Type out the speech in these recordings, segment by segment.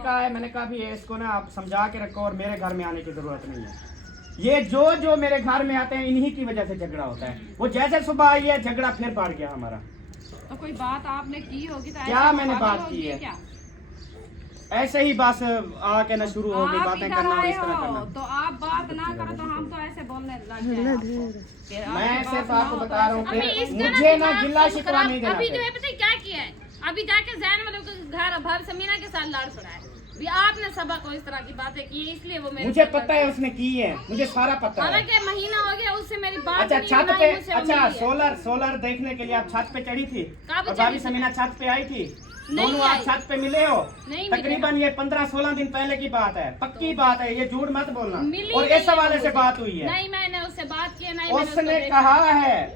कहा है, मैंने कहा भी इसको ना आप समझा के रखो और मेरे घर में आने की जरूरत नहीं है। ये जो मेरे घर में आते हैं इन्हीं की वजह से झगड़ा होता है। वो जैसे सुबह आई है झगड़ा फिर बढ़ गया हमारा। तो कोई बात आपने की होगी तो क्या मैंने बात की है? क्या? ऐसे ही बस आके ना शुरू हो गई बातें करना और इस तरह करना। तो आप बात ना करो तो हम तो ऐसे बोलने लग जाए। मैं सिर्फ आपको बता रहा हूँ मुझे ना गिल्ला शिकवा नहीं देना। अभी जो है पता है क्या किया है, अभी जाके जैन वालों के घर भर समीना के साथ लड़ पड़ा है। भी आपने सबा को इस तरह की बातें की है, इसलिए वो मुझे पता है उसने की है, मुझे सारा पता है। हालांकि महीना हो गया उससे मेरी बात अच्छा छत पे, अच्छा सोलर देखने के लिए आप छत पे चढ़ी थी और भाभी समीना छत पे आई थी, दोनों आप छत पे मिले हो। तकरीबन ये 15-16 दिन पहले की बात है, पक्की बात है, ये झूठ मत बोलना। और इस हवाले से बात हुई है। नहीं मैंने उससे बात की नहीं।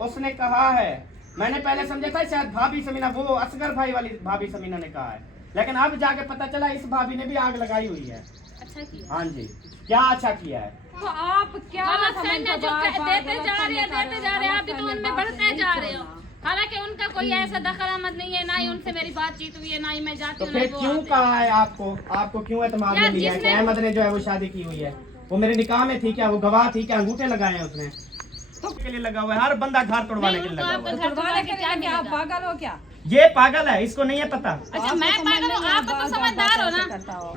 उसने कहा है मैंने पहले समझा था शायद भाभी समीना, वो असगर भाई वाली भाभी समीना ने कहा है, लेकिन अब जाके पता चला इस भाभी ने भी आग लगाई हुई है। अच्छा किया। हाँ जी, क्या अच्छा किया है? तो आप क्या देते जा रहे हैं, आप भी तो उनमें बढ़ते जा रहे हो। हालांकि उनका कोई ऐसा दखल आमद नहीं है, ना ही उनसे मेरी बातचीत हुई है, ना ही मैं जाती हूँ। तो फिर क्यों कहा है आपको क्यों एतमाद में लिया कि अहमद ने जो है वो शादी की हुई है? वो मेरे निकाह में थी क्या? वो गवाह थी क्या? अंगूठे लगाए हैं उसने तो के लिए लगा हुआ है, हर बंदा घर तोड़वाने के लिए लगा हुआ है। क्या आप पागल हो क्या? ये पागल है, इसको नहीं है पता। अच्छा मैं पागल हूँ, आप तो समझदार हो ना,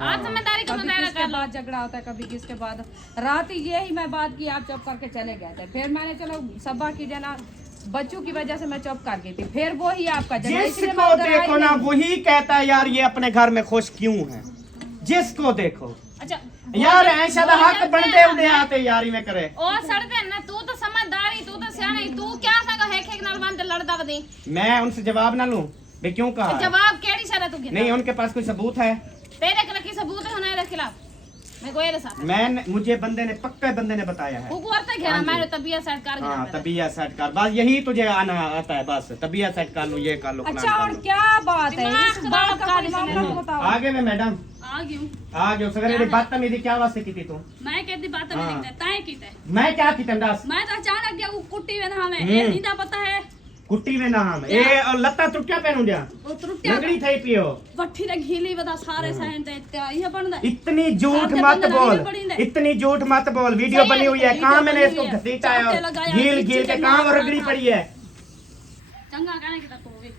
आप समझदारी का मुजाहरा कर लो। झगड़ा होता है कभी किसके बाद। रात यही मैं बात की, आप चुप करके चले गए थे, फिर मैंने चलो सबा की जना बच्चों की वजह से मैं चुप कर गई थी, फिर वो ही आपका जिसको देखो ना वही कहता है यार ये अपने घर में खुश क्यों है, जिसको देखो। अच्छा यार ऐसा हक बनते उड़े आते यारी में करे और सड़ते ना, तू तो समझदारी, तू तो सियानी, तू क्या सका है नाल बंद लड़दा बदी। मैं उनसे जवाब ना लूं बे क्यों कहा? जवाब केड़ी शरत तू नहीं, उनके पास कोई सबूत है? तेरे के सबूत है उनके खिलाफ? मैं कोई रे साथ मुझे पक्का बंदे ने बताया है। वो करता घेरा मेरे तबियत सेट कर गया। हां तबियत सेट कर, बस यही तुझे आना आता है, बस तबियत सेट कर लो, ये कर लो। अच्छा और क्या बात है इस बात का मामला बताओ। आगे में मैडम आ गयो सगरे बदतमीजी क्या वास्ते की थी तू? मैं कहती बात में देखते ताए कीते मैं क्या की तंदास? मैं तो अचानक गया वो कुट्टी में ना हमें ये नींदा पता है कुट्टी में ना हम ए और लत्ता तुट्या पहनू दिया वो तुट्या लगड़ी थई पियो वट्ठी रे घीली बता सारे सहन ते ये बनदा। इतनी झूठ मत बोल, इतनी झूठ मत बोल। वीडियो बनी हुई है, कहां मैंने इसको घसीटा है, गील के कहां वो रगड़ी पड़ी है। चंगा कहने की तक होगी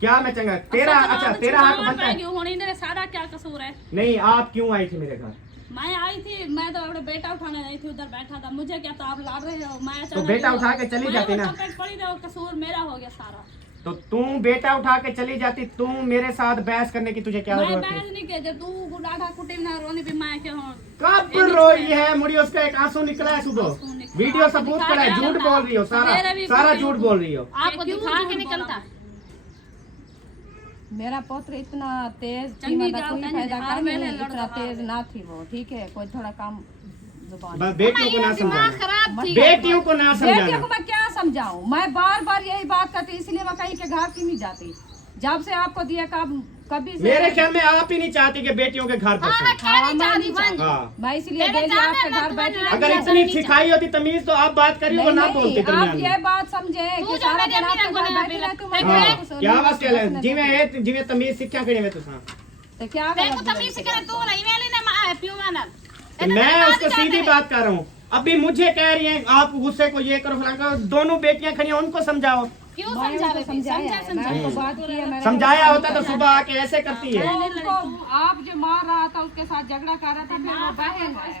क्या मैं चंगा? तेरा अच्छा तेरा हक बनता है। होने ने सारा क्या कसूर है? नहीं आप क्यों आई थी मेरे घर? मैं आई थी, मैं तो अपने बेटा उठाने आई थी, उधर बैठा था, मुझे क्या था आप लड़ रहे हो। मैं तो बेटा उठा के चली जाती ना, पड़ी रहो, कसूर मेरा हो गया सारा। तो तू बेटा उठा के चली जाती, तू मेरे साथ बहस करने की तुझे क्या जरूरत थी? मैं बहस नहीं की, तू गुलाटा कुटी ना रोनी भी मैं क्यों हूं? कब रोई है मुड़ी? उसका एक आंसू निकला है सुबह, वीडियो सबूत करा है। झूठ बोल रही हो, सारा झूठ बोल रही हो। आपको दिखा के निकलता मेरा पुत्र इतना तेज थी, मतलब कोई फायदा कर नहीं, इतना तेज ना थी वो, ठीक है? कोई थोड़ा काम जुबान। बस बेटियों को ना समझाना, बेटियों को ना समझाना। बेटियों को मैं क्या समझाऊं? मैं बार बार यही बात करती, इसलिए मैं कहीं के घर की नहीं जाती। जब से आपको दिया कभी से मेरे ख्याल में आप ही नहीं चाहती कि बेटियों के घर बसे। मैं इसलिए डेली आपके घर बैठी। अगर इतनी सिखाई होती तमीज तो आप बात करी वो ना बोलते। आप ये बात समझे कि सारा दिन आपके घर बैठी रहती हूं। क्या बात है जिਵੇਂ तमीज सिक्ख्या करी में तुसा तो क्या देखो तमीज से करे तू नहीं मेली ने पियो मानल। मैं उसको सीधी बात कर रहा हूँ। अभी मुझे कह रही हैं आप गुस्से को ये करो फलाना करो। दोनों बेटियां खड़ी हैं, उनको समझाओ। क्यों समझा रहे? समझाया होता तो सुबह आके ऐसे करती है। आप जो मार रहा था उसके साथ झगड़ा कर रहा था, फिर वो बहन है।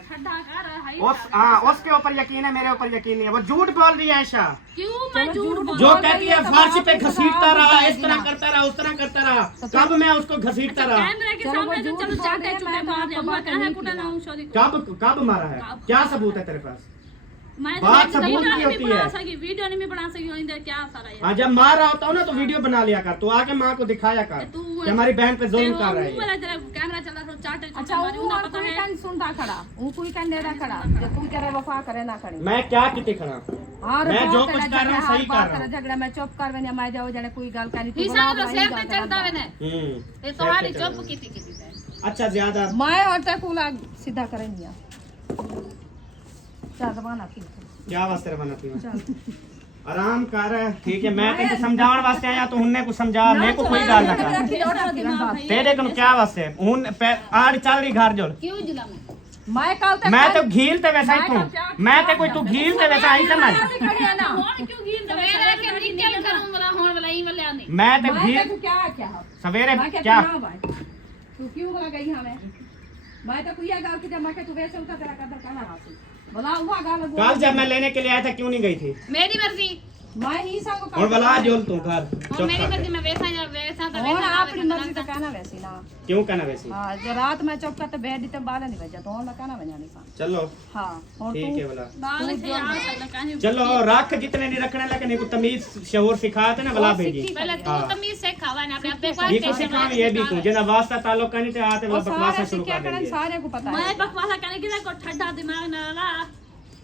उसके ऊपर यकीन है, मेरे ऊपर यकीन नहीं है। वो झूठ बोल रही है ऐशा। क्यों मैं झूठ बोल? जो कहती है फारसी पे घसीटता रहा, इस तरह करता रहा, उस तरह करता रहा, कब मैं उसको घसीटता रहा? कैमरे के सामने तो चलो चाटे चुटे मार दिया, वो कहां कुटा ना शादी कब मारा है? क्या सबूत है तेरे पास? मैं बात सबूत की होती है। वीडियो नहीं बना सकी हो इधर क्या सारा है। हाँ जब मार रहा होता हो ना तो वीडियो बना लिया कर, तू आके माँ को दिखाया कर कि हमारी बहन पे जुल्म कर रहा है। कैमरा चला तो चाटे अच्छा वो पता है कन सुनता खड़ा, वो कोई कन नेड़ा खड़ा, जो तू करे वफा करे ना करे। मैं क्या किती खड़ा? मैं जो कुछ कर रहा हूं सही कर रहा हूं। झगड़ा मैं चुप कर वेने मैं जाओ जने कोई गल करी तू हिसाब से सिर पे चढ़दा वेने ये तुम्हारी चुप किती अच्छा ज्यादा मैं और तक उला सीधा करे नहीं आ। चल जमाना की क्या वास्ते बनाती हूँ? आराम कर ठीक है मैं तेरे समझाने वास्ते आया तो उन्हें कुछ समझा मेरे को कोई गाल ना कर तेरे को क्या वास्ते हुन आड़ चल रही घर जोल क्यों जिला में मैं तो घील ते वैसा ही तू मैं ते कोई तू घील ते वैसा ही समझ कौन क्यों गिन दे मेरा के निकल करूं वाला होने वाला ई वाले आने मैं ते घील क्या क्या सवेरे क्या तू क्यों बोला गई हमें मैं तो कुया गाल की जमा के तू वैसे उठा तेरा कदर कहां हासिल बोला हुआ गाल कल जब मैं लेने के लिए आया था क्यों नहीं गई थी मेरी मर्जी मैं ही संग और बला जोल तू घर और मेरी मर्जी में वैसा तो और वैसा अपनी मर्जी तो कहना वैसी ना क्यों कहना वैसे हां जो रात में चौक करते बैठ तो बाल नहीं बजा तो ना कहना बजाने का चलो हां और ठीक है तू बोला बाल से आ सकता कहां चलो रख जितने नहीं रखने लेकिन को तमीज शऊर सिखाते ना भला भेजी पहले तू तमीज से खावा ना अपने आप ये को सिखा ये भी को जना वास्ता ताल्लुक नहीं थे आते वो बकवास शुरू कर देंगे सारे को पता है मैं बकवास करने की को ठंडा दिमाग ना ला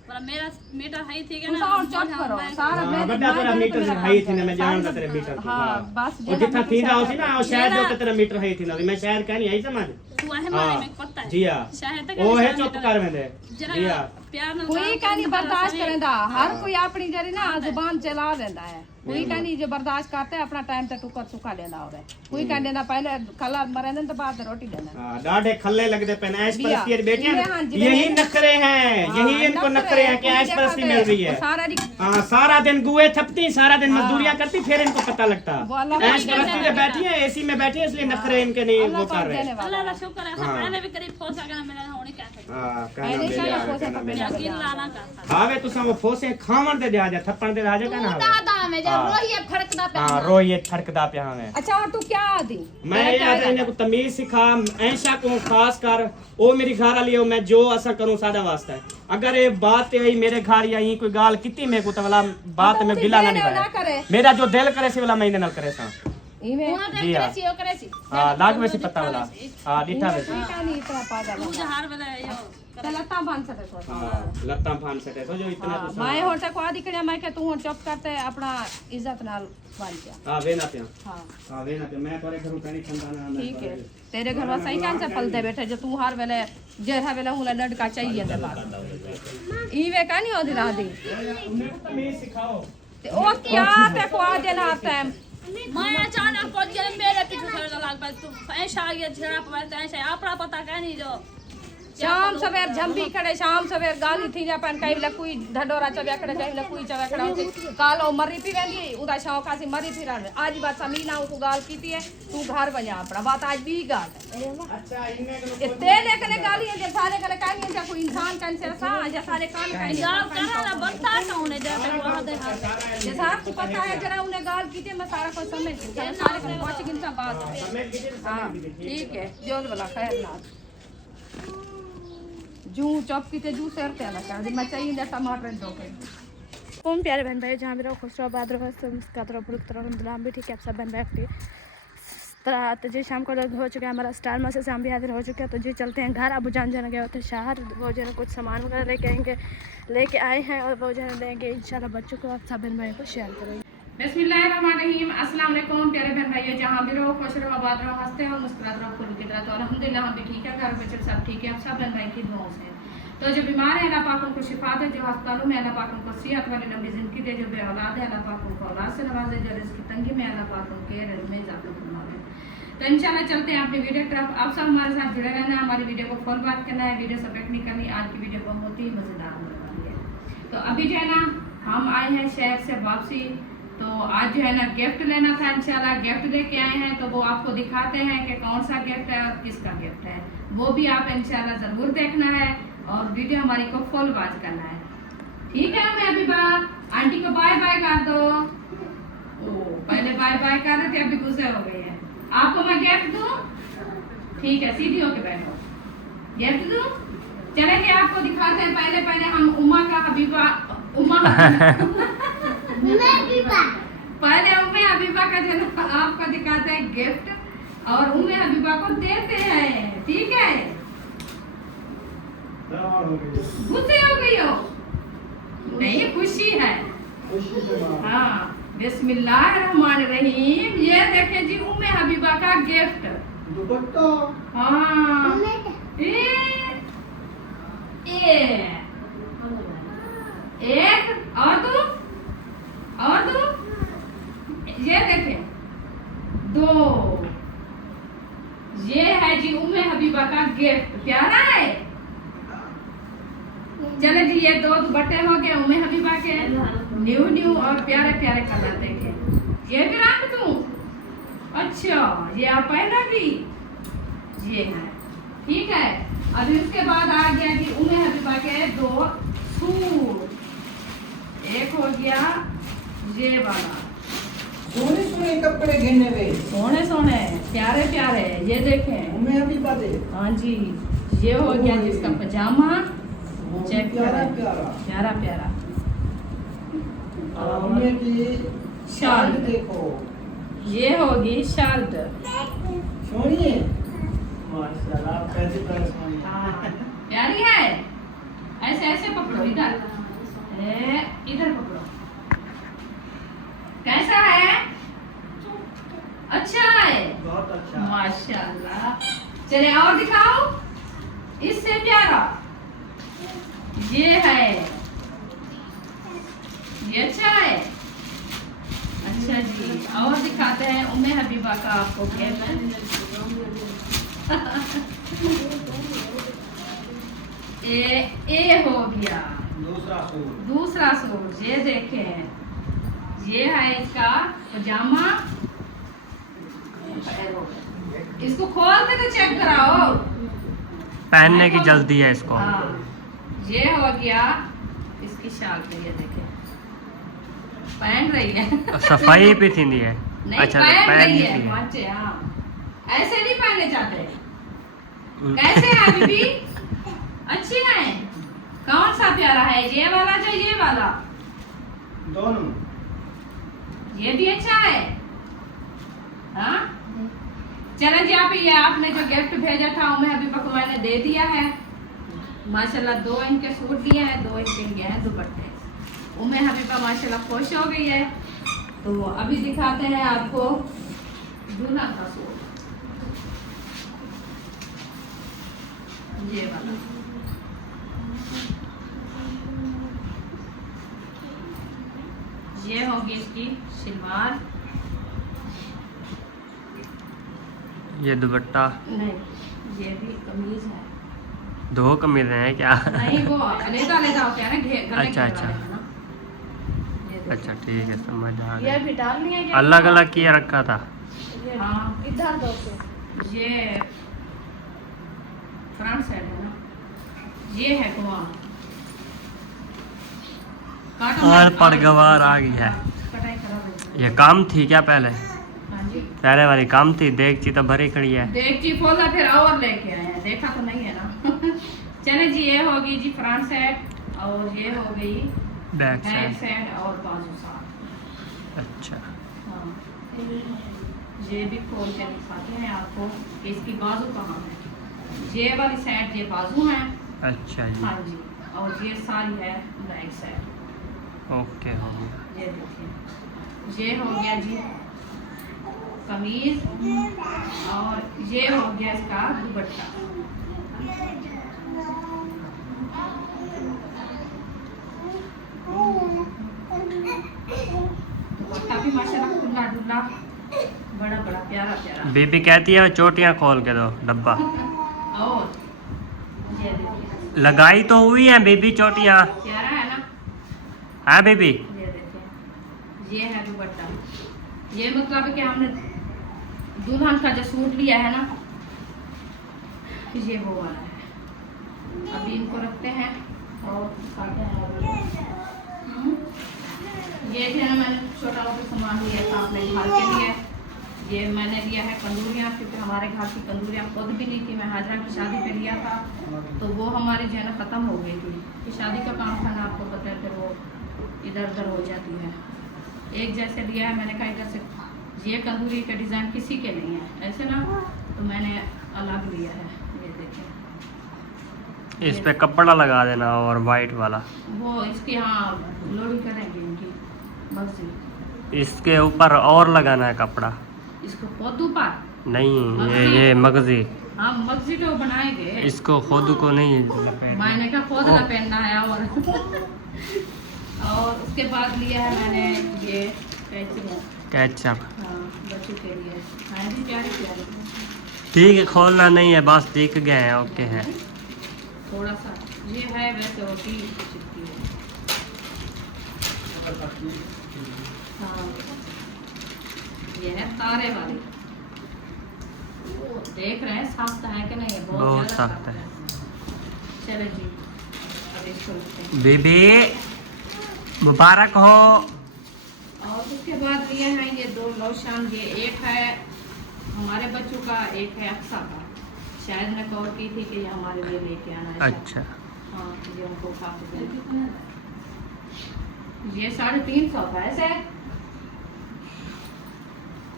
पर मेरा मीटर है ठीक है ना और चुप करो सारा हां बड़ा तेरा मीटर से हाई थी ना मैं जानता तेरे मीटर को हां बस और जितना थी ना उसी ना शायद जो तेरा मीटर है थी ना मैं शायद कहनी आई समझ तू है मारे में पता है जी हां शायद वो है चुप कर में दे जी हां प्यार ना कोई कहानी बर्दाश्त करेंदा हर कोई अपनी जरी ना जुबान चला देता है कोई कहानी जो बर्दाश्त करते है अपना टाइम तक टुकर सुखा लेना होवे कोई कहने ना पहले खला मरे तो बाद रोटी देना हां डाढ़े खल्ले लगदे पे ऐश परस्ती बेटे यही नखरे हैं यही इनको नखरे हैं कि ऐश परस्ती मिल रही है हां सारा दिन गुए थपती सारा दिन मजदूरियां करती फिर इनको पता लगता ऐश परस्ती में बैठी है एसी में बैठी है इसलिए नखरे इनके नहीं वो कर रहे अल्लाह का शुक्र है पहले भी करीब फोसा का मेरा होने क्या था हां कहना बेला यकीन लाना का हावे तुसा वो फोसे खावन दे जा थप्पड़ दे राजा कहना दादा में जब रोहिए फड़कदा पे हां रोहिए फड़कदा पे हमें अच्छा और तू क्या आदि मैं याद इन्हें को तमीज सिखा ऐशा को खास कर ओ मेरी घर वाली हो मैं जो ऐसा करूं सादा वास्ता है अगर ये बात आई मेरे घर या यही कोई गाल कितनी मेरे को तो वाला बात में गिला ना नहीं मेरा जो दिल करे सी वाला मैं इन्हें करे सा इमे जी हां हां लाग वैसी पता वाला हां डिठा वैसी कहानी इतना पागल मुझे हार वाला यो लता बांध सके सो हां लत्ता फान सके तो जो इतना तो मैं होटा को आदि कड़िया मैं के तू चुप करते अपना इज्जत नाल बांध जा हां वे ना पे हां हां वे ना पे मैं करे करूं कनी खंडाना ना ठीक है तेरे घर में सही कान से फल दे बैठे जो तू हर वेले जेठा वेले हुला लड़का चाहिए दे बात ई वे का नहीं होदी रादी उन्हें को तमीज सिखाओ ते ओ क्या पे को आ देना टाइम मैं अचानक पहुंच गया मेरे पीछे खड़ा लाग पर तू ऐसा आ गया झड़ा पर ऐसा आपरा पता का नहीं जो शाम सवेर झंबी खड़े शाम सवेर गाली थी जा पन कई लकुई ढडोरा चव्या खड़े कई लकुई चव्या खड़ा होती कालो मरी पी वेंदी उदा शाव कासी मरी फिर आज बात समीना तू गाल कीती है तू घर बजा अपना बात आज भी गाल अच्छा इनमें इतने लेकने गाली है जे सारे करे कानी है कोई इंसान कन से सा जे सारे कान कानी गाल करा ना बनता का उन्हें जैसे वहां देखा जे साहब को पता है जरा उन्हें गाल कीती मैं सारा को समझ सारे को पहुंच गिन सा बात हां ठीक है जोल वाला खैर ना जू चॉप की ते जू शेर पे लगा मैं चाहिए ना टमाटर दो के कौन प्यारे बहन भाई जहाँ भी रहो खुश रहो बात रहो मुस्कुराते रहो बुरुक रहो नाम भी ठीक है आप सब बहन भाई तो जी शाम को हो चुका है हमारा स्टार मासे से हम भी हाजिर हो चुके हैं तो जी चलते हैं घर अबू जान गए होते शहर वो जो है कुछ सामान वगैरह लेके आए हैं और वो जो है देंगे इंशाल्लाह बच्चों को आप सब बहन भाई को शेयर करेंगे बिस्मिल्लाहिर्रहमानिर्रहीम अस्सलाम वालेकुम प्यारे बहन भाइयों जहाँ भी रहो खुश रहो आबाद रहो हंसते रहो मुस्कुराते रहो फूल की तरह तो अल्हम्दुलिल्लाह हम भी ठीक है घर बच्चे सब ठीक है आप सब बहन भाई की दुआओं से तो जो बीमार है अल्लाह पाक उनको शिफा दे जो अस्पतालों में अल्लाह पाक उनको सेहत वाली लंबी जिंदगी दे जो बे औलाद है अल्लाह पाक उनको औलाद से नवाजे जो रिस्क की तंगी में अल्लाह पाक उनके रिज़्क़ में इजाफा फरमाए तो इंशाल्लाह चलते हैं अपनी वीडियो की तरफ आप सब हमारे साथ जुड़े रहना हमारी वीडियो को फॉलो बात करना है वीडियो सब्जेक्ट नहीं करनी आज की वीडियो बहुत ही मज़ेदार होने वाली है तो अभी जो है ना हम आए हैं शहर से वापसी तो आज जो है ना गिफ्ट लेना था इंशाल्लाह गिफ्ट लेके आए हैं तो वो आपको दिखाते हैं कि कौन सा गिफ्ट है और किसका गिफ्ट है वो भी आप इंशाल्लाह ज़रूर देखना है और वीडियो हमारी को फुल वॉच करना है ठीक है मैं अभी आंटी को बाय बाय कर दो ओ पहले बाय बाय कर रहे थे अभी गुस्से हो गई है आपको मैं गिफ्ट दूं ठीक है सीधी होके बैठो गिफ्ट दूं चलेंगे आपको दिखाते हैं पहले हम उम्मा का हबीबा उम्मा पहले उम्मे हबीबा का जो आपको दिखाते हैं गिफ्ट और उम्मे हबीबा को देते हैं ठीक है गुस्से हो गई हो नहीं खुशी है हाँ बिस्मिल्लाहिर्रहमानिर्रहीम ये देखें जी उम्मे हबीबा का गिफ्ट हाँ एक और तू प्यारा है। चले जी, ये 2 दुपट्टे हो गए उम्मे हबीबा के, न्यू और प्यारे प्यारे कलर देखे। ये भी रख दूं? अच्छा, ये आप पहनोगी? ये है, ठीक है। अभी उसके बाद आ गया जी उम्मे हबीबा के 2 सूट। एक हो गया ये वाला, सोने सोने कपड़े घेने वे, सोने सोने प्यारे प्यारे, ये देखें। उम्मे हबीबा दे। हाँ जी, ये हो गया जिसका पजामा, चेक प्यारा करें, प्यारा। प्यारा प्यारा। और उम्मे की शर्ट देखो, ये होगी शर्ट। सोनी है माशाल्लाह, कैसी प्यारी सोनी है। प्यारी है। ऐसे ऐसे पकड़ो, इधर इधर पकड़ो। कैसा है? अच्छा है, बहुत अच्छा। माशाल्लाह। चले और दिखाओ, इससे प्यारा ये है, ये अच्छा है। अच्छा जी, और दिखाते हैं उम्मे हबीबा का आपको गेम। ए हो गया दूसरा सूट। ये देखें, ये है इसका पजामा। इसको खोल के तो चेक कराओ, पहनने की जल्दी है इसको। हाँ, ये हो गया इसकी शाल पे, ये देखें पहन रही है। सफाई भी थी है। नहीं, अच्छा, पहन पहन रही ली है थी। बच्चे। हाँ, ऐसे नहीं पहने जाते। कैसे है बीबी? अच्छी है। कौन सा प्यारा है, ये वाला जो ये वाला? दोनों। ये भी अच्छा है। हाँ, चलो जी, आप ये आपने जो गिफ्ट भेजा था उम्मे हबीबा को मैंने दे दिया है। माशाल्लाह 2 इनके सूट दिए हैं, 2 इनके लिए हैं दुपट्टे। उम्मे हबीबा माशाल्लाह खुश हो गई है। तो अभी दिखाते हैं आपको दूल्हा का सूट, ये वाला। ये होगी इसकी सलवार। ये दुपट्टा। नहीं, ये भी कमीज है। 2 कमीज हैं क्या? नहीं, वो अलग-अलग होते हैं ना, गले अच्छा, के अच्छा। वाले हैं ना। ये देखो। अच्छा ठीक है, समझ आ ये गया। भी डालनी है क्या? अलग अलग किया रखा था। हाँ, इधर दो फिर। ये फ्रंट साइड है ना, ये है कुआं। और परगवार आ गई है। कटाई खराब है। ये काम थी क्या पहले? हाँ जी, पहले वाली काम थी, देखची तो भरी खड़ी है। देखची खोला फिर और लेके आए हैं, देखा तो नहीं है ना। चले जी, ये होगी जी फ्रंट साइड और ये हो गई बैक बैक साइड। साइड और बाजू साइड। अच्छा, हाँ, ये भी खोल के दिखाते हैं आपको कि इसकी बाजू कहाँ है। ये वाली साइड ये बाजू है। अच्छा जी, हाँ जी, और ये सारी है बैक साइड। ओके हो गया। ये देखिए, ये हो गया जी कमीज और ये हो गया इसका दुपट्टा। दुपट्टा भी माशाल्लाह खुला डुला, बड़ा बड़ा प्यारा प्यारा। बीबी कहती है चोटियां खोल के दो डब्बा। और ये देखिए, लगाई तो हुई है बीबी चोटियां, प्यारा है ना। है बीबी? ये देखिए, ये है दुपट्टा। ये मतलब कि हमने दुल्हन का जो सूट लिया है ना, ये वो वाला है। अभी इनको रखते हैं और दिखाते हैं। ये जो है मैंने छोटा मोटा सामान लिया था अपने घर के लिए। ये मैंने लिया है कंदूरियाँ, क्योंकि हमारे घर की कंदूरियाँ खुद भी नहीं थी। मैं हाजरा की शादी पे लिया था, तो वो हमारी जो है ना ख़त्म हो गई थी। कि शादी का काम था ना, आपको पता है, फिर वो इधर उधर हो जाती है। एक जैसे लिया है, मैंने कहा इधर से ये कंदूरी का डिज़ाइन किसी के नहीं है ऐसे ना, तो मैंने अलग लिया है। ये देखें, इस पे कपड़ा लगा देना और वाइट वाला। वो इसके यहाँ लोडिंग करेंगे इनकी मर्जी। इसके ऊपर और लगाना है कपड़ा। इसको खुद ऊपर नहीं, ये मगजी। हाँ, मर्जी तो बनाएंगे। इसको खुद को नहीं लपेटना। मैंने कहा खुद लपेटना है। और उसके बाद लिया है मैंने ये कैचअप। कैचअप। हाँ, बच्चों के लिए है भी प्यारे प्यारे। ठीक है, खोलना नहीं है, बस दिख गए हैं, ओके है। थोड़ा सा ये है, वैसे रोटी चिपकी है। हाँ, ये है तारे वाली। वो देख रहे हैं सख्त है कि नहीं, बहुत ज्यादा सख्त है। चलो जी, अब इसको रखते हैं। बीबी मुबारक हो। और उसके बाद लिए हैं ये 2 लोशन। ये एक है हमारे बच्चों का, एक है अक्सा का। शायद मैं कॉल की थी कि ये हमारे लिए लेके आना है। अच्छा, हाँ, ये उनको काफी ये 350 का है सर।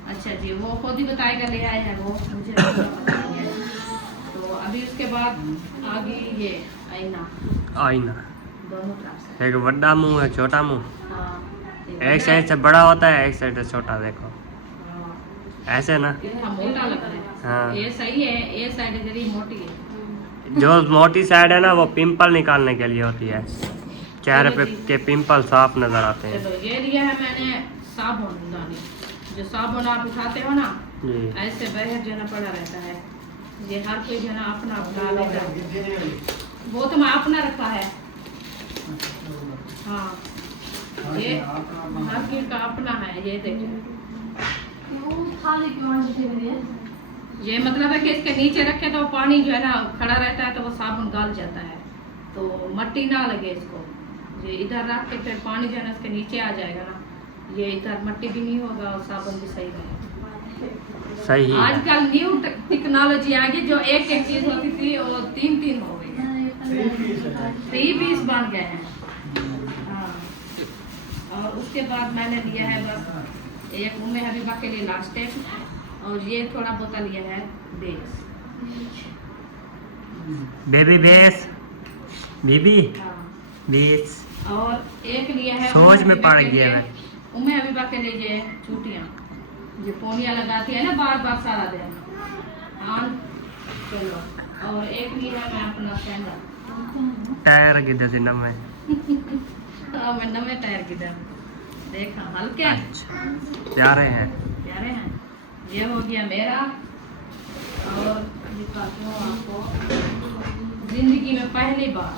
अच्छा जी, वो खुद ही बताएगा, ले आए हैं वो, मुझे पता नहीं है। तो अभी उसके बाद आगे ये आईना, आईना। दोनों तरफ से। एक बड़ा मुंह है, छोटा मुंह। हाँ, एक साइड से बड़ा होता है, एक साइड से छोटा। देखो हाँ, ऐसे ना। इतना मोटा लग रहा है। हाँ। ये सही है, ये साइड जरी मोटी है। जो मोटी साइड है ना, वो पिंपल निकालने के लिए होती है। चेहरे पे के पिंपल साफ नजर आते हैं। चलो, ये लिया है मैंने साबुन दानी। जो साबुन आप उठाते हो ना, जी। ऐसे बहर जो ना पड़ा रहता है। ये हर कोई जो ना अपना अपना लेता है। वो तो मैं अपना रखा है। हाँ, ये हर कोई का अपना है। ये देखिए, ये मतलब है कि इसके नीचे रखे तो पानी जो है ना खड़ा रहता है, तो वो साबुन गल जाता है, तो मट्टी ना लगे इसको। ये इधर रख के फिर पानी जो है ना इसके नीचे आ जाएगा ना, ये इधर मट्टी भी नहीं होगा और साबुन भी सही रहेगा। सही है। आजकल न्यू टेक्नोलॉजी आ गई, जो एक चीज होती थी वो 3 हो गई है। 3 पीस बन गए हैं। हाँ, और उसके बाद मैंने लिया है बस एक उम्मे हबीबा के लिए लास्ट टाइम, और ये थोड़ा बोतल लिया है बेस। बेबी बेस, बीबी हाँ, बेस। और एक लिया है सोच में उम्मे पड़ हबीबा के गया लिए- मैं। उम्मे हबीबा के लिए ये चूटियाँ जो पोनिया लगाती है ना बार बार सारा दिन। हाँ, चलो, और एक लिया है मैं अपना सैंडल। टायर की दसी नम है। हाँ, मैं नवे टायर की दर देखा, हल्के अच्छा, प्यारे हैं। प्यारे हैं। ये हो गया मेरा, और दिखाती हूँ आपको जिंदगी में पहली बार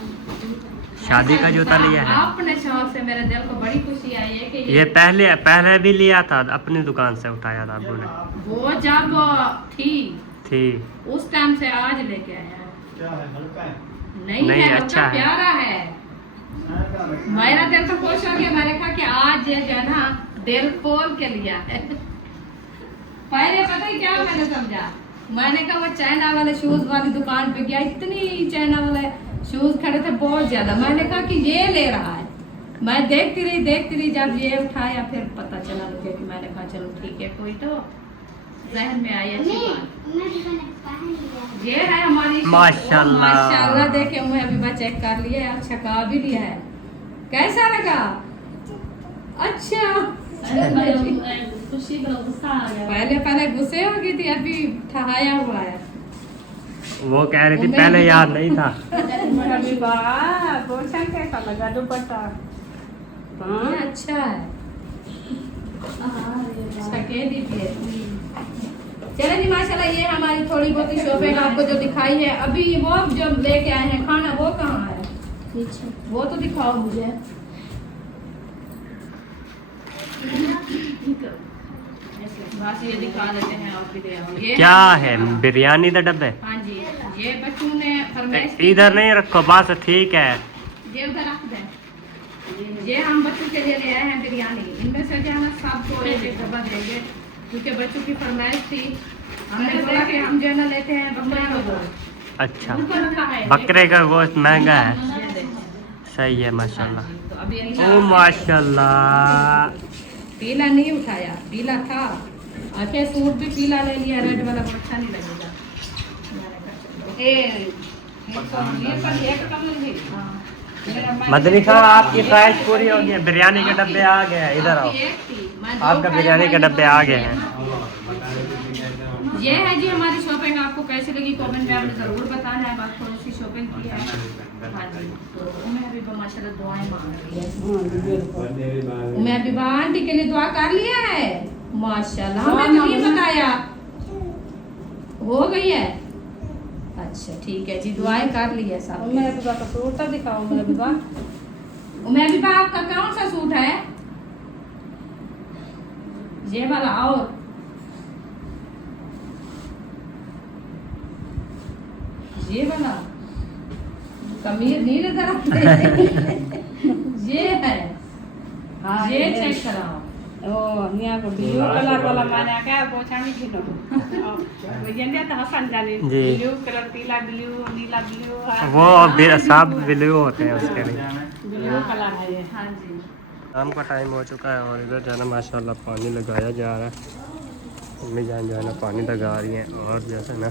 शादी का जूता लिया है। अपने शौक से मेरे दिल को बड़ी खुशी आई है कि ये पहले भी लिया था, अपनी दुकान से उठाया था अब्बू ने। वो जब थी उस टाइम से आज लेके आए हैं। क्या है, हल्का है? नहीं नहीं, है, अच्छा है। प्यारा है। मेरा दिल तो खुश हो गया। मैंने कहा कि आज ये जो है ना दिल खोल के लिया है। पहले पता है क्या मैंने समझा, मैंने कहा वो चाइना वाले शूज वाली दुकान पे गया, इतनी चाइना वाले शूज खड़े थे बहुत ज्यादा। मैंने कहा कि ये ले रहा है। मैं देखती रही, जब ये उठाया फिर पता चला मुझे, कि मैंने कहा चलो ठीक है, कोई तो जहन में आई अच्छी बात। ये है हमारी माशाल्लाह। माशाल्लाह। देखे मैं अभी चेक कर लिया है, अच्छा का भी लिया है। कैसा लगा? अच्छा, पहले गुस्से हो गई थी, अभी ठहाया हुआ है। वो कह रही थी पहले याद नहीं था। कैसा लगा दुपट्टा? अच्छा है। चले जी, माशाल्लाह। ये हमारी थोड़ी बहुत ही शॉपिंग आपको जो दिखाई है। अभी वो जो लेके आए हैं खाना, वो कहाँ है? वो तो दिखाओ मुझे। बस ये दिखा देते हैं और फिर ये क्या है, बिरयानी का डब्बे? हाँ जी, ये बच्चों ने फरमाइश की। इधर नहीं रखो, बस ठीक है। ये उधर रख दें। ये हम बच्चों के लिए ले आए हैं बिरयानी। इनमें से जो है ना सबको एक एक डब्बा देंगे, क्योंकि बच्चों की फरमाइश थी। हमने बोला कि हम जो है ना लेते हैं बकरे का गोश्त। अच्छा, उनको रखा है। बकरे का गोश्त महंगा है। ये देखें। सही है माशाल्लाह। तो अभी ओ माशाल्लाह। पीला नहीं उठाया, पीला था। अच्छा, सूट भी पीला ले लिया, रेड वाला बहुत अच्छा नहीं लगेगा। मदनी खान, आपकी ख्वाहिश पूरी हो गई, बिरयानी के डब्बे आ गए हैं। इधर आओ, आपका बिरयानी के डब्बे आ गए हैं। ये है जी हमारी शॉपिंग। आपको कैसी लगी कमेंट में आपने जरूर बताना है। बात थोड़ी सी शॉपिंग की है। हाँ जी, तो उम्मे हबीबा माशाल्लाह दुआएं मांग रही है। उम्मे हबीबा आंटी के लिए दुआ कर लिया है माशाल्लाह। हमें तो नहीं बताया। हो गई है। अच्छा ठीक है जी, दुआएं कर ली है सब। मेरे बीबा का सूट तो दिखाओ मेरे बीबा। मैं भी आपका कौन सा सूट है? ये वाला। और ये वाला कमीज नहीं नजर आते। ये है। हाँ, ये चेक कराओ। ओ निया को ब्लू कलर वाला माने क्या पोछानी किनो वो जंदे तो हसन जाने जी। ब्लू कलर, पीला ब्लू, नीला ब्लू, वो सब ब्लू होते हैं उसके लिए। ब्लू कलर है ये। हाँ जी। शाम का टाइम हो चुका है और इधर जो है ना माशाल्लाह पानी लगाया जा रहा है। मम्मी जान जो है ना पानी लगा रही हैं। और जैसे ना,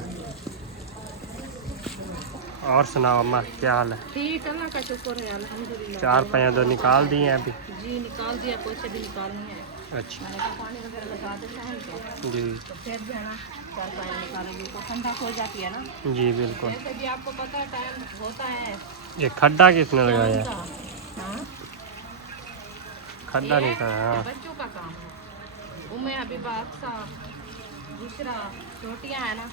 और सुनाओ अम्मा, क्या हाल है? ठीक, अल्लाह का शुक्र है, अल्हम्दुलिल्लाह। 4 पैया तो निकाल दिए हैं अभी? जी निकाल दिया, पोछे भी निकालनी है। अच्छा मैंने कहा पानी वगैरह लगा देते हैं इनको, जी तो फिर जो है ना 4 पानी निकालेंगे तो ठंडा हो जाती है ना। जी बिल्कुल। जैसे भी आपको पता है टाइम होता है। ये खड्डा किसने लगाया है? हाँ? खड्डा ये नहीं था। हाँ बच्चों का काम है। उम्मे अभी बादशाह दूसरा रोटियां है ना,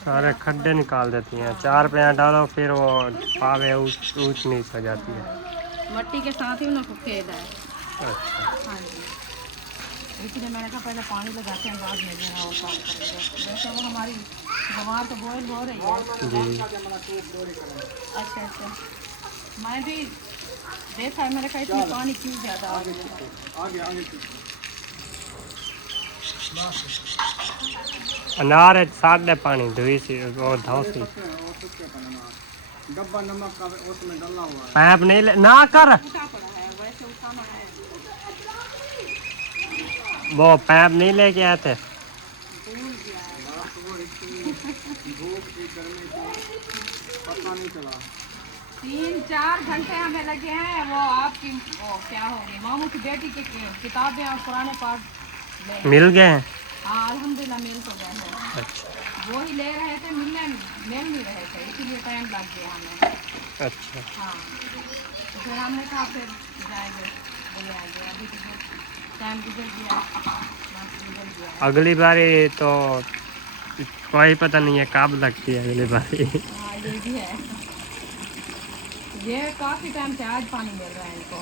सारे खड्डे निकाल देती हैं। 4 पैया डालो फिर वो पावे ऊंच नीच हो जाती है। मट्टी के साथ ही उनको खेद है। अच्छा हाँ जी, इसलिए मैंने कहा पहले पानी लगाते हैं, बाद में जो है वो काम करेंगे। वैसे वो हमारी गंवार तो बॉयल हो रही है। जी। अच्छा अच्छा, मैं भी देखा है, मैंने कहा इसमें पानी क्यों ज़्यादा आ गया। अनार है, साग दे पानी धोई सी वो धौसी। डब्बा नमक का उसमें डाला हुआ है। पैप नहीं ले ना कर, उठा पड़ा है, वैसे उठाना है। वो पैप नहीं लेके आए थे। पता नहीं चला। 3-4 घंटे हमें लगे हैं। वो आपकी वो क्या होगी, मामू की बेटी की किताबें और पुराने पाठ मिल गए हैं? हाँ अल्हम्दुलिल्लाह मिल तो गए हैं। अच्छा वो ही ले रहे थे, मिल नहीं रहे थे, इसीलिए टाइम लग गया हमें। अच्छा। हाँ तो फिर हमने कहा फिर जाएंगे, बोले आएंगे। अभी तो टाइम गुजर गया, वक्त गुजर गया। अगली बारी तो कोई पता नहीं है कब लगती है अगली बारी। हाँ ये भी है। ये काफ़ी टाइम से आज पानी मिल रहा है इनको।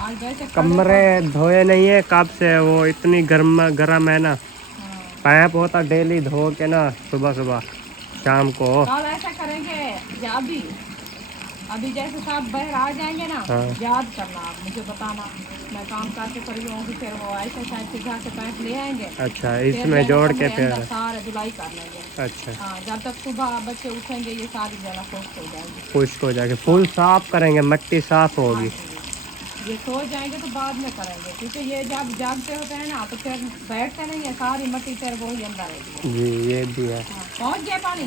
आज वैसे कमरे धोए नहीं है कब से, वो इतनी गर्म है ना। पैप होता डेली धो के ना सुबह सुबह शाम को। कल ऐसा करेंगे, या अभी जैसे साहब बाहर आ जाएंगे ना, हाँ। याद करना, आप मुझे बताना, मैं काम करके करी होंगी, फिर वो ऐसे साइड से जाके पैप ले आएंगे। अच्छा फिर इसमें जोड़ के अंदर फिर। सारे धुलाई कर लेंगे। अच्छा हाँ जब तक सुबह बच्चे उठेंगे ये सारी जगह खुश्क हो जाएगी। खुश्क हो जाके फुल साफ करेंगे, मिट्टी साफ होगी। ये सो जाएंगे तो बाद में करेंगे, क्योंकि ये जब जागते होते हैं ना तो फिर बैठते नहीं है, सारी मिट्टी फिर वो ही अंदर रहेगी। जी ये भी है। हाँ, पहुँच गया पानी।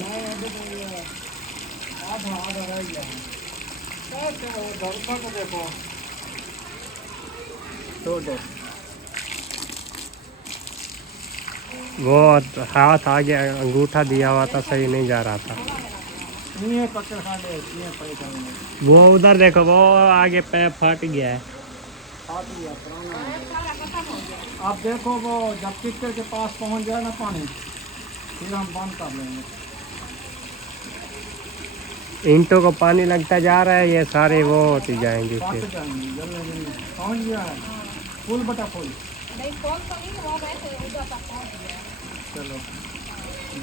देखो वो हाथ आगे अंगूठा दिया हुआ था, सही नहीं जा रहा था। ये पकड़ खा ले, ये पकड़ खा ले। वो उधर देखो, वो आगे पैप फट गया है। हाथ लिया पुराना है। आप देखो वो जब किचड़ के पास पहुंच जाए ना पानी, फिर हम बंद कर लेंगे। ईंटों को पानी लगता जा रहा है, ये सारे वो होती जाएंगी पहुंच फिर। जाएंगे जल्दी पहुंच गया है। फुल बटा फुल। नहीं कौन सा नहीं, वो वैसे उधर तक पहुँच गया। चलो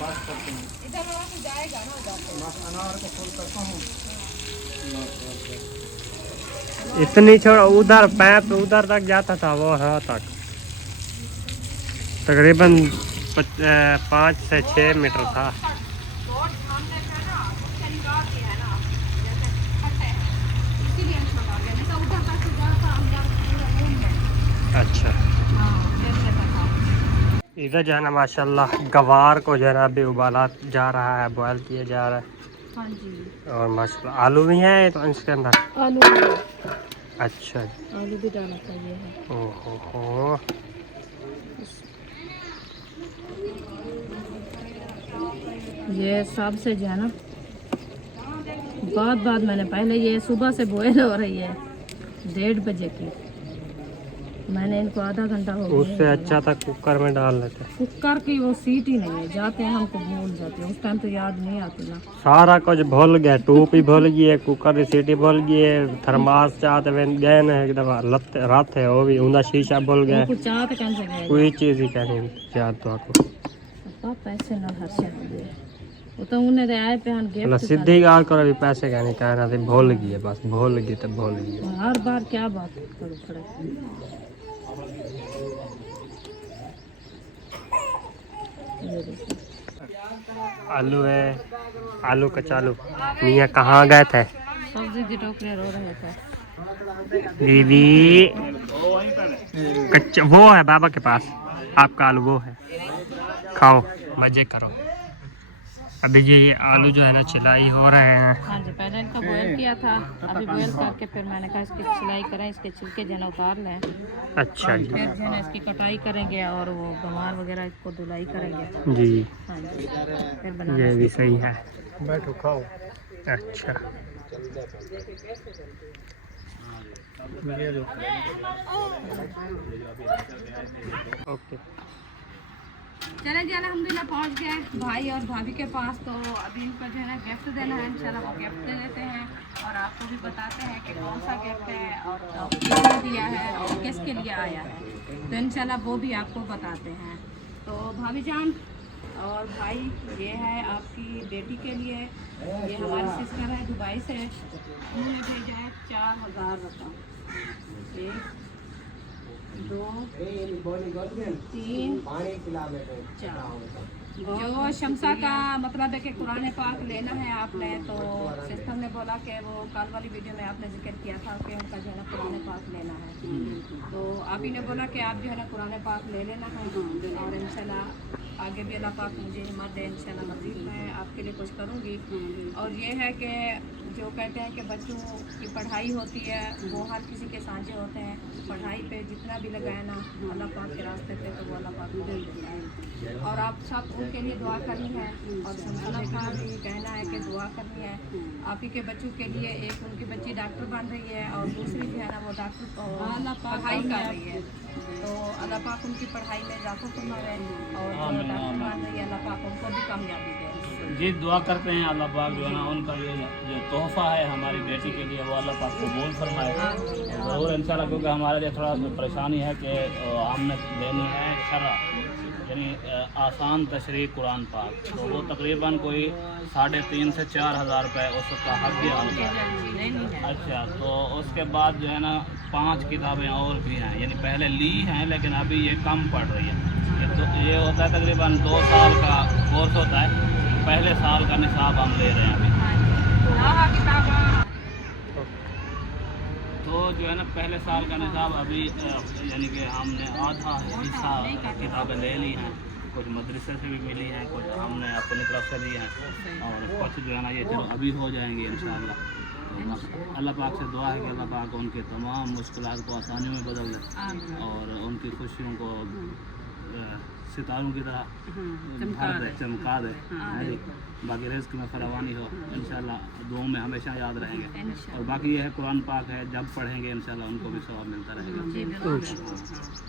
बात करते हैं। इधर वहाँ से जाएगा ना उधर। बस अनार को फुल करता हूँ। इतनी छोड़, उधर पैप उधर तक जाता था, वो यहाँ तक तकरीबन 5 से 6 मीटर था। रोड सामने से ना उससे निकाल दिया है ना, जैसे खड्डे हैं, इसीलिए हम लगा गया, नहीं तो उधर तक से जाता अंदर पूरा रूम में। अच्छा हाँ कैसे तक। इधर जो है ना माशाल्लाह गवार को जो है ना अभी उबाला जा रहा है, बॉयल किया जा रहा है। हाँ जी। और माशाल्लाह आलू भी हैं तो इसके अंदर। आलू अच्छा आलू भी डालना चाहिए है। ओहो ये सब से जो है ना बाद मैंने पहले, ये सुबह से बॉयल हो रही है 1:30 बजे की, मैंने इनको आधा घंटा हो गया। उससे अच्छा था कुकर में डाल लेते। कुकर की वो सीट ही नहीं है, जाते हैं हमको भूल जाते हैं, उस टाइम तो याद नहीं आती ना। सारा कुछ भूल गया, टूप ही भूल गई है, कुकर की सीटी भूल गई है, थर्मास चाहते हुए गए ना एक दफा रात है वो भी उनका शीशा भूल गया। कुछ चाहते कैसे गए कोई चीज ही कहनी याद तो आपको। पापा पैसे ना हर्षे हो गए, वो तो उन्हें दे आए पे हम मतलब गिफ्ट। सीधी गाल करो अभी पैसे कहने कह रहा था, भूल गई है बस, भूल गई तो भूल गई। हर बार क्या बात करो खड़े। आलू है, आलू कचालू। मियाँ कहाँ गए थे? सब्जी की टोकरी रो रहे थे। दीदी कच्चा वो है बाबा के पास, आपका आलू वो है, खाओ मजे करो। अभी ये आलू जो है ना छिलाई हो रहे हैं। हाँ जी, पहले इनका बॉयल किया था, अभी बॉयल करके फिर मैंने कहा इसकी सिलाई करें, इसके छिलके जो है ना उतार लें। अच्छा जी। फिर जो है ना इसकी कटाई करेंगे और वो गंवार वगैरह इसको धुलाई करेंगे। जी हाँ जी, फिर ये भी सही है। बैठो खाओ। अच्छा ओके। चले जी, अल्हम्दुलिल्लाह पहुंच गए भाई और भाभी के पास। तो अभी इनको जो है ना गिफ्ट देना है, इंशाल्लाह वो गिफ्ट दे देते हैं और आपको भी बताते हैं कि कौन सा गिफ्ट है और किसने दिया है और किसके लिए आया है, तो इंशाल्लाह वो भी आपको बताते हैं। तो भाभी जान और भाई, ये है आपकी बेटी के लिए, ये हमारी सिस्टर है दुबई से, उन्होंने भेजा है 4000 रकम। 1 2 3 4। जो शमसा का मतलब है कि कुरान पाक लेना है आपने, तो सिस्टर ने बोला कि वो कल वाली वीडियो में आपने जिक्र किया था कि उनका जो है ना कुरान पाक लेना है, तो आप ही ने बोला कि आप जो है ना कुरान पाक ले लेना है और इंशाल्लाह आगे भी अल्लाह पाक मुझे हिम्मत दे, इंशाल्लाह मज़ीद मैं आपके लिए कुछ करूँगी। और ये है कि जो कहते हैं कि बच्चों की पढ़ाई होती है वो हर किसी के सांझे होते हैं, पढ़ाई पे जितना भी लगाए ना अल्लाह पाक के रास्ते पे, तो वो अल्लाह पाक दे देता है। और आप सब उनके लिए दुआ करनी है और संसार का भी कहना है कि दुआ करनी है। आप ही के बच्चों के लिए, एक उनकी बच्ची डॉक्टर बन रही है और दूसरी जो है ना वो डॉक्टर पढ़ाई कर रही है, तो अल्लाह पाक उनकी पढ़ाई में इजाफा फरमाए और जो डॉक्टर बन रही है अल्लाह पाक उनको भी कामयाबी दे। जी दुआ करते हैं अल्लाह पाक जो है ना उनका ये जो तोहफ़ा है हमारी बेटी के लिए वो अल्लाह पाक कबूल फरमाए ज़रूर इंशाल्लाह, क्योंकि हमारे लिए थोड़ा परेशानी है कि हमने लेनी है शरअ यानी आसान तशरीह कुरान पाक, तो वो तकरीबन कोई 3.5 से 4 हज़ार रुपये उसका हक दिया होगा। अच्छा, तो उसके बाद जो है ना 5 किताबें और भी हैं, यानी पहले ली हैं लेकिन अभी ये कम पढ़ रही है। ये होता है तकरीबन 2 साल का कोर्स होता है, पहले साल का निसाब हम ले रहे हैं अभी। तो जो है ना पहले साल का निसाब अभी यानी कि हमने आधा हिस्सा किताबें ले ली हैं, कुछ मदरसे से भी मिली हैं, कुछ हमने अपनी तरफ से ली हैं और कुछ जो है ना ये चलो अभी हो जाएंगे इंशाअल्लाह। तो अल्लाह पाक से दुआ है कि अल्लाह पाक उनके तमाम मुश्किलात को आसानियों में बदल दे और उनकी खुशियों को सितारों की तरह भर दे, चमका दे। बाकी रिज़्क़ में फरावानी हो इंशाल्लाह, दुआओं में हमेशा याद रहेंगे। और बाकी ये है कुरान पाक है, जब पढ़ेंगे इंशाल्लाह उनको भी सवाब मिलता रहेगा।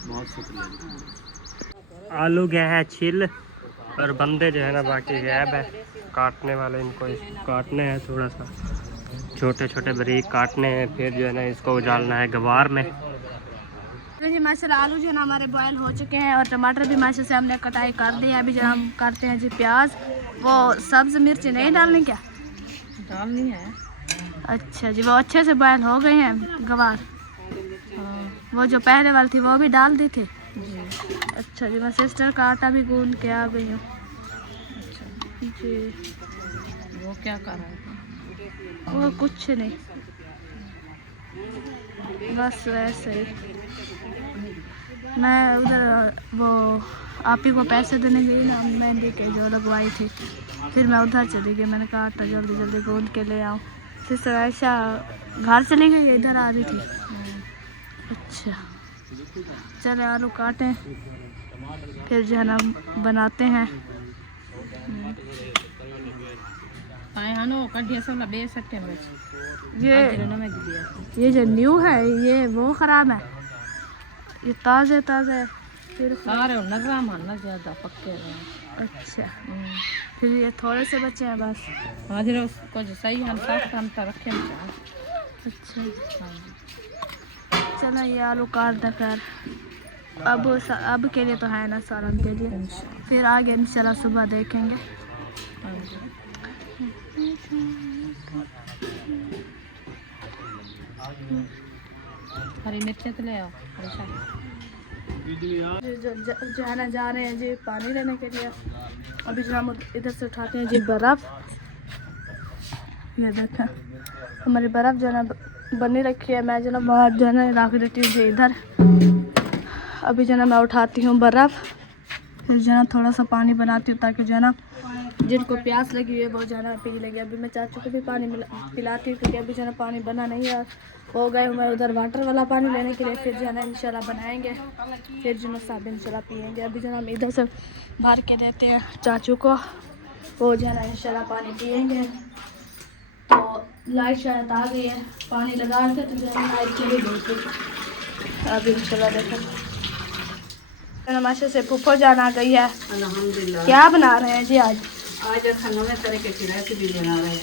बहुत शुक्रिया। आलू गया है छिल और बंदे जो है ना बाकी गैब है, काटने वाले इनको काटने हैं, थोड़ा सा छोटे छोटे बारीक काटने हैं, फिर जो है ना इसको डालना है गवार में। तो जी माशाल्लाह आलू जो है ना हमारे बॉयल हो चुके हैं और टमाटर भी माशा से हमने कटाई कर दी है। अभी जो हम करते हैं जी प्याज, वो सब्ज़ मिर्च नहीं डालनी क्या? डालनी है। अच्छा जी, वो अच्छे से बॉयल हो गए हैं गवार? वो जो पहले वाली थी वो भी डाल दी थी? अच्छा जी, मैं सिस्टर का आटा भी गूंद के आ गई हूँ। अच्छा जी, वो क्या कर रहा है? वो कुछ नहीं, बस वैसे ही। मैं उधर वो आप ही को पैसे देने गई ना मेहंदी के जो लगवाई थी, फिर मैं उधर चली गई। मैंने कहा आटा जल्दी जल्दी गूंद के ले आऊँ। सिस्टर ऐसा घर चली गई, इधर आ रही थी। अच्छा चले आलू काटें, फिर जो है ना बनाते हैं। ये जो न्यू है ये वो ख़राब है। ये ताज़े ताज़े फिर सारे नरम ना ज़्यादा पक्के रहे। अच्छा फिर ये थोड़े से बचे हैं बस। हाँ जी कुछ सही हम साफ हम तो रखे हैं। अच्छा चलो ये आलू काट दे फिर अब के लिए तो है ना सालन के लिए, फिर आगे इंशाल्लाह सुबह देखेंगे। हरी मिर्च तो ले आओ। जो है ना जा रहे हैं जी पानी लेने के लिए। अभी जो हम इधर से उठाते हैं जी बर्फ़। ये देखें हमारी बर्फ़ जो है ना बनी रखी है। मैं जो ना वहाँ जो है ना रख देती हूँ जी इधर। अभी जो है ना मैं उठाती हूँ बर्फ़, फिर जो है ना थोड़ा सा पानी बनाती हूँ ताकि जो है ना जिनको प्यास लगी हुई है वो जो है ना पी लेंगे। अभी मैं चाचू को भी पानी पिलाती हूँ क्योंकि अभी जो है ना पानी बना नहीं है। हो गए हुए उधर वाटर वाला पानी लेने के लिए, फिर जो है ना इंशाल्लाह बनाएंगे, फिर जो है सब इंशाल्लाह पिएंगे। अभी जो है हम इधर से भर के देते हैं चाचू को, वो जो है ना इंशाल्लाह पानी पिएंगे। तो लाइट शायद आ गई है, पानी लगा के तो जो है लाइट चली गई थी। अभी इंशाल्लाह देखो नमाशे से फूफो जान आ गई है। अल्हम्दुलिल्लाह। क्या बना रहे हैं जी आज? आज नवे तरीके की रेसिपी बना रहे हैं।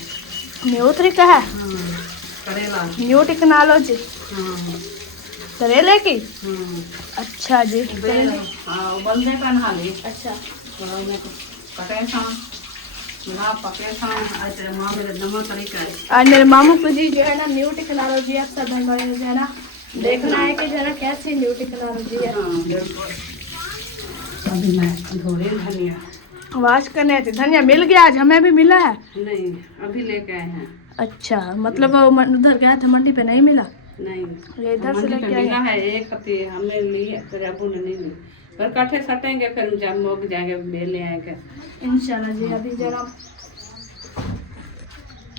न्यू तरीका है, करेला। न्यू टेक्नोलॉजी करेले की। अच्छा जी बंदे का नहा ली। अच्छा कटे था ना पके था। आज तेरे माँ मेरे नवा तरीका है। आज मेरे मामू को जी जो है ना न्यू टेक्नोलॉजी है सब जो है ना देखना है कि जो है ना कैसी न्यू टेक्नोलॉजी है। अभी मैं धोरे धनिया वाश करने थे। धनिया मिल गया आज, हमें भी मिला है। नहीं अभी लेके आए हैं। अच्छा मतलब वो उधर गया था मंडी पे नहीं मिला। नहीं ये इधर से मंडी पे लेके आए मिला हैं। है। एक हफ्ते हमने ली है, तेरे अबू ने नहीं ली। पर कट्ठे सटेंगे फिर जब मोग जाएंगे बेल ले आएंगे इंशाल्लाह जी। अभी जरा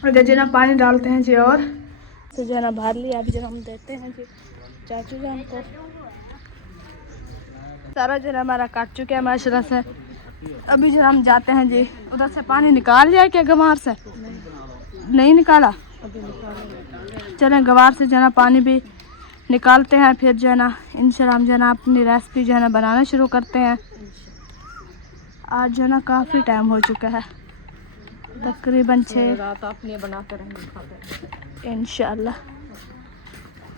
अगर जना पानी डालते हैं जी और तो जना भर लिया। अभी जरा हम देते हैं जी चाचू जान को। सारा जना हमारा काट चुके हैं माशाल्लाह से। अभी जरा हम जाते हैं जी उधर से पानी निकाल लिया क्या गंवार से? नहीं निकाला। चलें गंवार से जना पानी भी निकालते हैं, फिर जो है ना इंशाल्लाह हम जो है ना अपनी रेसिपी जो है ना बनाना शुरू करते हैं। आज जो है ना काफ़ी टाइम हो चुका है, तकरीबन 6 रात अपनी बनाते रहेंगे इंशाल्लाह।